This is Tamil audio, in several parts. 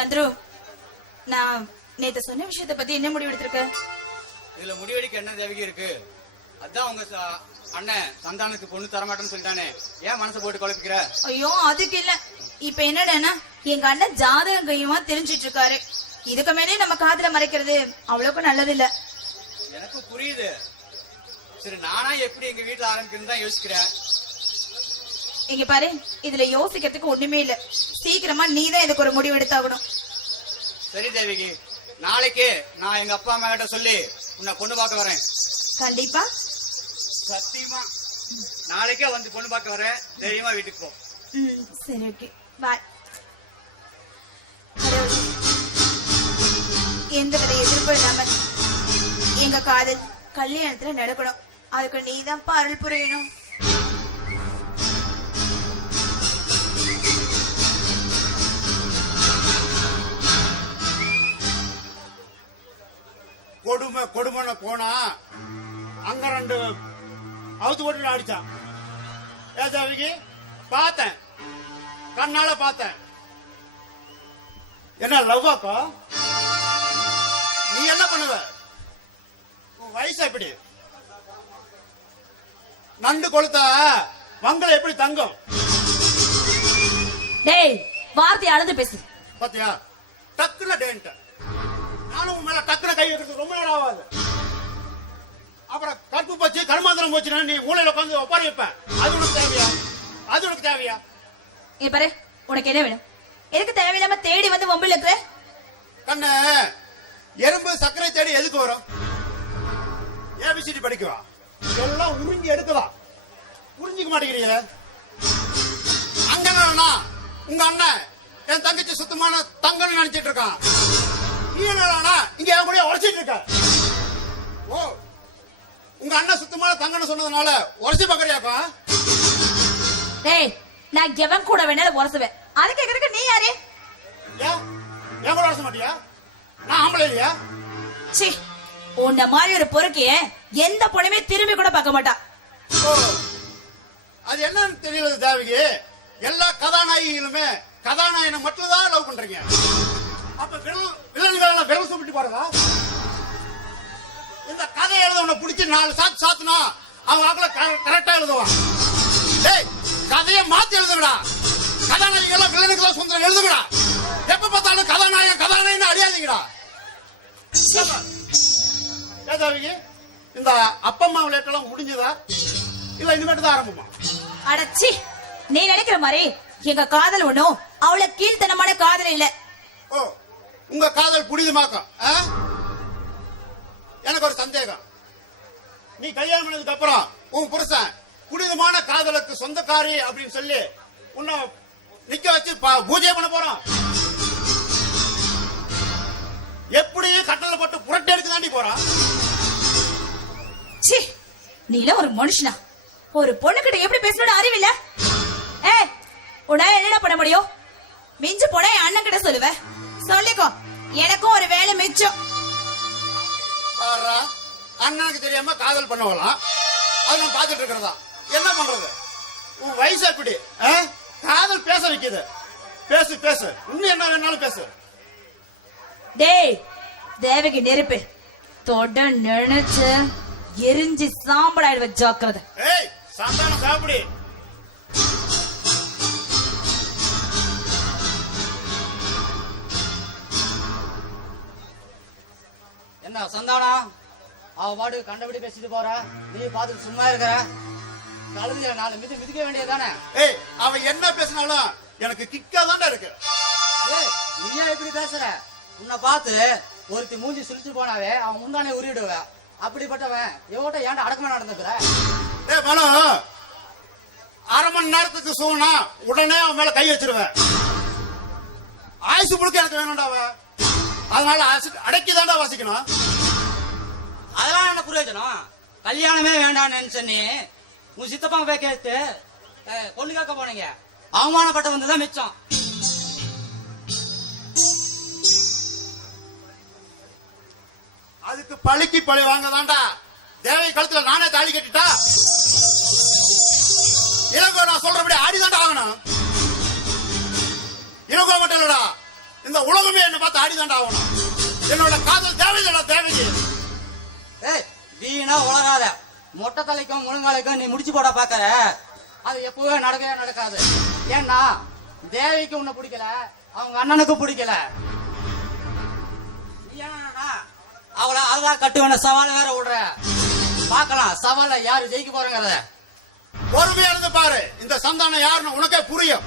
சந்துரு, நான் நேத்து சொன்ன விஷயத்தை பத்தி என்ன முடிவு எடுத்திருக்க? இதுல முடிவெடுக்க என்ன தேவைக்கு இருக்கு? அதான் உங்க அண்ணன் சந்தானத்துக்கு பொண்ணு தரமாட்டேன்னு சொல்லிட்டானே, ஏன் மனசை போட்டு குழப்பிக்கிற? ஐயோ அதுக்கு இல்ல. இப்ப என்னடா, எங்க அண்ணன் ஜாதகம் கையுமா தெரிஞ்சிட்டு இருக்காரு. இதுக்கு மேலே நம்ம காதுல மறைக்கிறது அவ்வளவுக்கு நல்லது இல்ல. எனக்கு புரியுது. சரி, நானா எப்படி எங்க வீட்டுல ஆரம்பிக்கணும் தான் யோசிக்கிறேன். இங்க பாரு, இதுல யோசிக்கிறதுக்கு ஒண்ணுமே இல்ல. சீக்கிரமா நீதான் இதுக்கு ஒரு முடிவு எடுத்தாகணும். சரி தேவிகி, நாளைக்கு நான் எங்க அப்பா அம்மா கிட்ட சொல்லி உன்னை பொண்ணு பார்க்க வரேன். கண்டிப்பா? சத்தியமா நாளைக்கே வந்து பொண்ணு பார்க்க வரேன். தைரியமா வீட்டுக்கு போ. சரி, ஓகே, பாய். எந்த வித எதிர்ப்பு இல்லாம எங்க காதல் கல்யாணத்துல நடக்கணும். அதுக்கு நீதான் அருள் புரியணும். கொடுமை கொடுமைன்னு போனா அங்க 2 அவுத்து போட்டு அடிச்சான். ஏதாவிக்கு பார்த்தேன், கண்ணால பார்த்தேன். என்ன லவ்வாக்கா? நீ என்ன பண்ணுவ? உன் வயசு எப்படி? நண்டு கொளுத்தா வங்களை எப்படி தங்கும்? டேய், வார்த்தை அளந்து பேசு. பாத்தியா, டக்குல டேன்ட்ட. நானும் உன் மேல டக்குல கை வைக்கிறது ரொம்ப நேரம் ஆகாது. அப்புறம் கற்பு போச்சு, கர்மாந்திரம் போச்சுன்னா நீ மூளையில உட்காந்து ஒப்பாரி வைப்ப. அது உனக்கு தேவையா? அது உனக்கு தேவையா? இங்க பாரு, உனக்கு என்ன வேணும்? எதுக்கு தேவையில்லாம தேடி வந்து வம்பில் இருக்கிற? கண்ணு, எறும்பு சர்க்கரை தேடி எதுக்கு வரும்? ஏபிசிடி படிக்குவா? எல்லாம் உறிஞ்சி எடுக்குதா? புரிஞ்சுக்க மாட்டேங்கிறீங்க. அங்க என்னன்னா உங்க அண்ணன் என் தங்கச்சி சுத்தமான தங்கன்னு நினைச்சிட்டு இருக்கான். நீ என்னன்னா இங்க என் கூட உரைச்சிட்டு இருக்க. ஓ, உங்க அண்ணன் சுத்தமான தங்கன்னு சொன்னதுனால உரைச்சி பாக்குறியாக்கா? டேய், நான் எவன் கூட வேணாலும் உரசுவேன். அது கேக்குறதுக்கு நீ யாரு? என் கூட உரச மாட்டியா? நான் ஆம்பளை இல்லையா? சி, உன்ன மாதிரி ஒரு பொறுக்கிய எந்த பொண்ணுமே திரும்பி கூட பார்க்க மாட்டா. அது என்னன்னு தெரியல தேவிக்கு. எல்லா கதாநாயகிகளுமே கதாநாயகனை மட்டும் தான் லவ் பண்றீங்க. அப்ப வில்லன்கள் விரல் சுப்பிட்டு போறதா? இந்த கதை எழுதவனை பிடிச்சி 4 சாத்து சாத்துனா அவன் வாக்குல கரெக்டா எழுதுவான். டேய், கதையை மாத்தி எழுதுங்கடா. கதாநாயகெல்லாம் வில்லனுக்கெல்லாம் சுந்தரம் எழுதுங்கடா. எப்ப பார்த்தாலும் கதாநாயகன் கதாநாயகன் அடியாதீங்கடா. ஏதாவிக்கு இந்த அப்பா அம்மா விளையாட்டெல்லாம் முடிஞ்சதா இல்ல இனிமேட்டு தான் ஆரம்பமா? அடச்சி, நீ நினைக்கிற மாதிரி எங்க காதல் ஒண்ணும் அவ்வளவு கீழ்த்தனமான காதல் இல்ல. ஓ, உங்க காதல் புனிதமாக்கும். எனக்கு ஒரு சந்தேகம். நீ கல்யாணம் பண்ணதுக்கு அப்புறம் உன் புருஷன் புனிதமான காதலுக்கு சொந்தக்காரி அப்படின்னு சொல்லி உன்னை நிக்க வச்சு பூஜை பண்ண போறான். எப்படியும் கட்டளை போட்டு புரட்டி எடுத்து தாண்டி போறான். சி, நீல ஒரு மனுஷனா? ஒரு பொண்ணு கிட்ட எப்படி பேசணும் அறிவில்ல? உன்னால என்ன பண்ண முடியும்? மிஞ்சு போட என் அண்ணன் கிட்ட சொல்லுவேன். சொல்லிக்கோ, எனக்கும் ஒரு வேலை மிச்சம். அண்ணனுக்கு தெரியாம காதல் பண்ணலாம். அது நான் பாத்துட்டு இருக்கிறதா? என்ன பண்றது? உன் வயசு எப்படி? காதல் பேச வைக்குது. பேசு பேசு, இன்னும் என்ன வேணாலும் பேசு. டேய், தேவகி நெருப்பு தொட நினைச்சு எரிஞ்சு சாம்பலாயிடுவ, ஜாக்கிரதை. ஏய், சந்தானம் சாப்பிடு. என்ன சந்தானா, அவ பாடு கண்டபடி பேசிட்டு போற, நீ பாத்துட்டு சும்மா இருக்கிற? கழுதியா 4 மிதிக்க வேண்டியதானே? ஏய், அவ என்ன பேசினாலும் எனக்கு கிக்கா தான்டா இருக்கு. ஏய், நீயா இப்படி பேசுற? உன்னை பார்த்து ஒருத்தி மூஞ்சி சுழிச்சு போனாவே அவன் முந்தானே உருவிடுவ. அப்படிப்பட்டவன் எவ்வளோ ஏன்டா அடக்கமா நடந்துக்கிற? ஏய் மனோ, 1/2 மணி நேரத்துக்கு சூனா உடனே அவன் மேல கை வச்சிருவேன். ஆயுசு முழுக்க எனக்கு வேணும்டாவ. அதனால அடக்கிதான்டா வாசிக்கணும். அதெல்லாம் என்ன பிரயோஜனம்? கல்யாணமே வேண்டாம்னு நினைச்ச நீ உன் சித்தப்பா போய் கேட்டு பொண்ணு கேட்க போனீங்க. அவமானப்பட்ட வந்துதான் மிச்சம். அதுக்கு பழிக்கு பழி வாங்கதான்டா தேவை கழுத்துல நானே தாலி கட்டிட்டா. இளங்கோ நான் சொல்றபடி ஆடிதான்டா ஆகணும். இளங்கோ மட்டும் இல்லடா, இந்த உலகமே என்ன பார்த்து ஆடிதாண்டா ஆகணும். என்னோட காதல் தேவைதாடா தேவைக்கு. ஏய் வீணா உலகாத. மொட்டை தலைக்கும் முழுங்காலைக்கும் நீ முடிச்சு போட பாக்கற, அது எப்பவே நடக்கவே நடக்காது. ஏன்னா தேவிக்கு உன்னை பிடிக்கல, அவங்க அண்ணனுக்கு பிடிக்கல. நீ என்னன்னா அவளை அதுதான் கட்டுவேன சவால் வேற விடுற. பார்க்கலாம் சவால யாரு ஜெயிக்க போறங்கிறத. பொறுமையா இருந்து பாரு, இந்த சந்தானம் யாருன்னு உனக்கே புரியும்.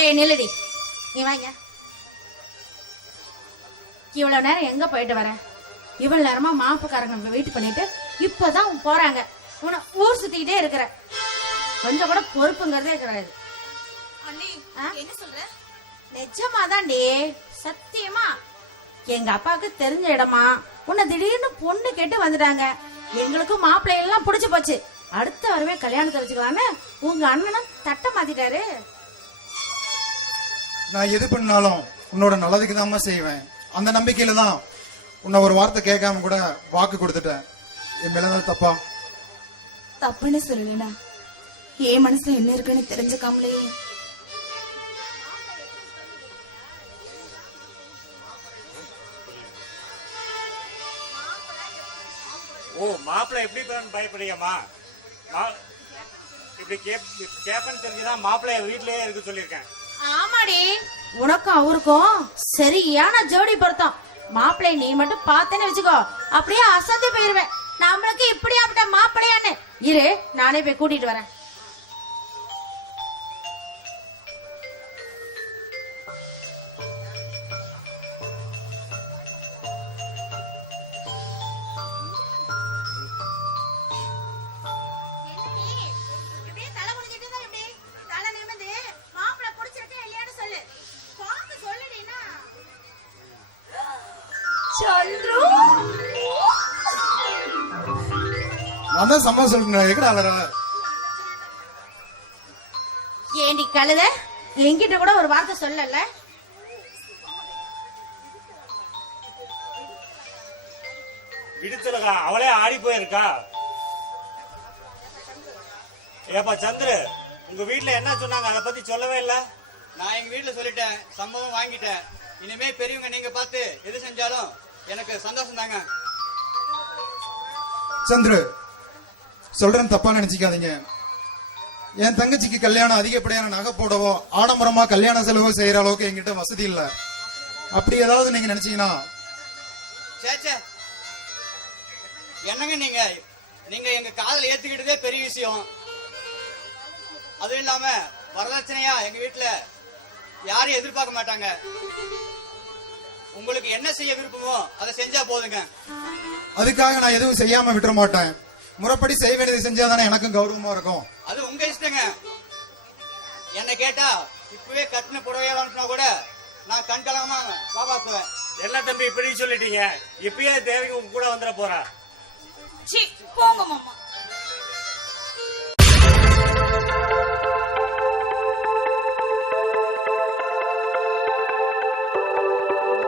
ஏய் நில்லடி, நீ வாங்க. இவ்வளவு நேரம் எங்க போயிட்டு வர? இவ்வளவு நேரமா மாப்புக்காரங்க வெயிட் பண்ணிட்டு இப்பதான் போறாங்க. உன ஊர் சுத்திக்கிட்டே இருக்கிற, கொஞ்சம் கூட பொறுப்புங்கிறதே கிடையாது. அண்ணி ஆ? என்ன சொல்ற? நிஜமாதான்டி, சத்தியமா. எங்க அப்பாவுக்கு தெரிஞ்ச இடமா உன்னை திடீர்னு பொண்ணு கேட்டு வந்துட்டாங்க. எங்களுக்கும் மாப்பிள்ளை எல்லாம் புடிச்சு போச்சு. அடுத்த வரவே கல்யாணத்தை வச்சுக்கலான்னு உங்க அண்ணனும் தட்ட மாத்திட்டாரு. நான் எது பண்ணாலும் உன்னோட நல்லதுக்கு தான்மா செய்வேன். அந்த நம்பிக்கையில தான் உன்னை ஒரு வார்த்தை கேட்காம கூட வாக்கு கொடுத்துட்டேன். என் மேலதான் தப்பா? தப்புன்னு சொல்லலடா, என் மனசுல என்ன இருக்குன்னு தெரிஞ்சுக்காமலே ஓ மாப்பிள்ளை எப்படி பயப்படுறியம்மா? இப்படி கேப்பன்னு தெரிஞ்சுதான் மாப்பிள்ளைய வீட்லயே இருக்க சொல்லியிருக்கேன். ஆமாடி, உனக்கும் அவருக்கும் சரியான ஜோடி பொருத்தம். மாப்பிள்ளை நீ மட்டும் பார்த்தேன்னு வச்சுக்கோ, அப்படியே அசந்து போயிருவேன். நம்மளுக்கு இப்படி அப்பட மாப்பிள்ளையான்னு இரு, நானே போய் கூட்டிட்டு வரேன். நான் தான் சம்மா சொல்றேன், எங்கடா அலற? ஏண்டி கழுத, என்கிட்ட கூட ஒரு வார்த்தை சொல்லல. விடுத்தலகா அவளே ஆடி போயிருக்கா. ஏப்பா சந்திரு, உங்க வீட்டுல என்ன சொன்னாங்க அதை பத்தி சொல்லவே இல்ல? நான் எங்க வீட்டுல சொல்லிட்டேன், சம்பவம் வாங்கிட்டேன். இனிமே பெரியவங்க நீங்க பார்த்து எது செஞ்சாலும் எனக்கு சந்தோஷம் தாங்க. சந்திரு, சொல்றேன் தப்பா நினைச்சுக்காதீங்க. என் தங்கச்சிக்கு கல்யாணம் அதிகப்படியான நகை போடவோ ஆடம்பரமா கல்யாண செலவோ செய்யற அளவுக்கு என்கிட்ட வசதி இல்ல. அப்படி ஏதாவது நீங்க நினைச்சீங்கன்னா சேச்சே, என்னங்க நீங்க நீங்க எங்க காதல ஏத்துக்கிட்டதே பெரிய விஷயம். அதுவும் இல்லாம வரதட்சணையா எங்க வீட்டுல யாரையும் எதிர்பார்க்க மாட்டாங்க. உங்களுக்கு என்ன செய்ய விருப்பமோ அதை செஞ்சா போதுங்க. அதுக்காக நான் எதுவும் செய்யாம விட்டுற மாட்டேன். முறைப்படி செய்ய வேண்டியதை செஞ்சாதானே எனக்கும் கௌரவமா இருக்கும். அது உங்க இஷ்டங்க. என்ன கேட்டா இப்பவே கட்டின புடவையா வாங்கினா கூட நான் கண்கலாமா காப்பாத்துவேன். என்ன தம்பி இப்படி சொல்லிட்டீங்க? இப்பயே தேவைக்கு உங்க கூட வந்துட போறா. சி போங்க மாமா.